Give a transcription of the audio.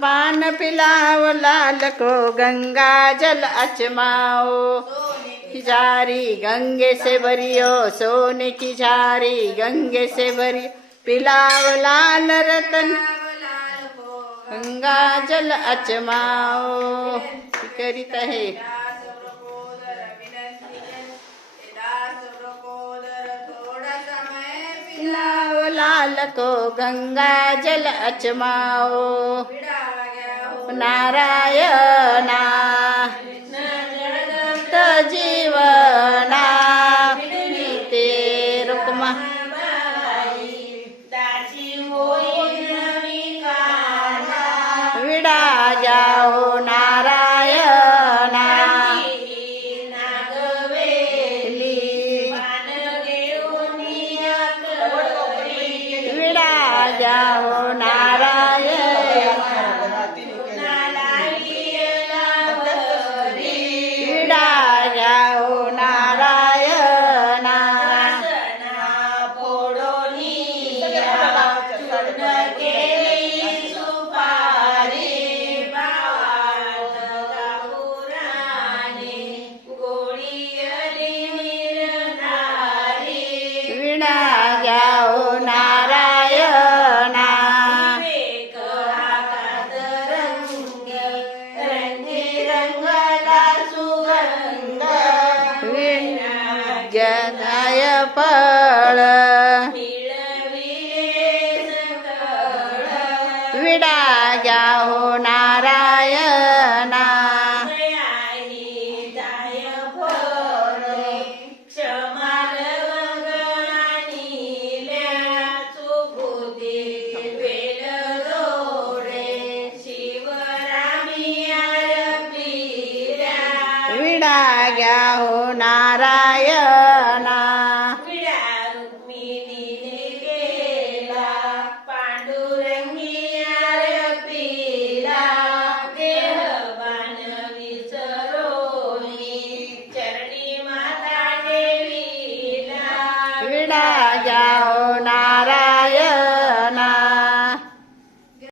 पान पिलाव लाल को गंगा जल अचमाओ, झारी गंगे से भरियो सोने की झारी गंगे से भरियो, पिलाव लाल रतन गंगा जल अचमाओ। करीत आहे पिलाव लाल को गंगा जल अचमाओ, नारायणा जीवना ते रुक्मा विडा जाओ नारायणा विडा जाओ जनाय फळ विडा जाओ नारायणा विडा जाओ नारायण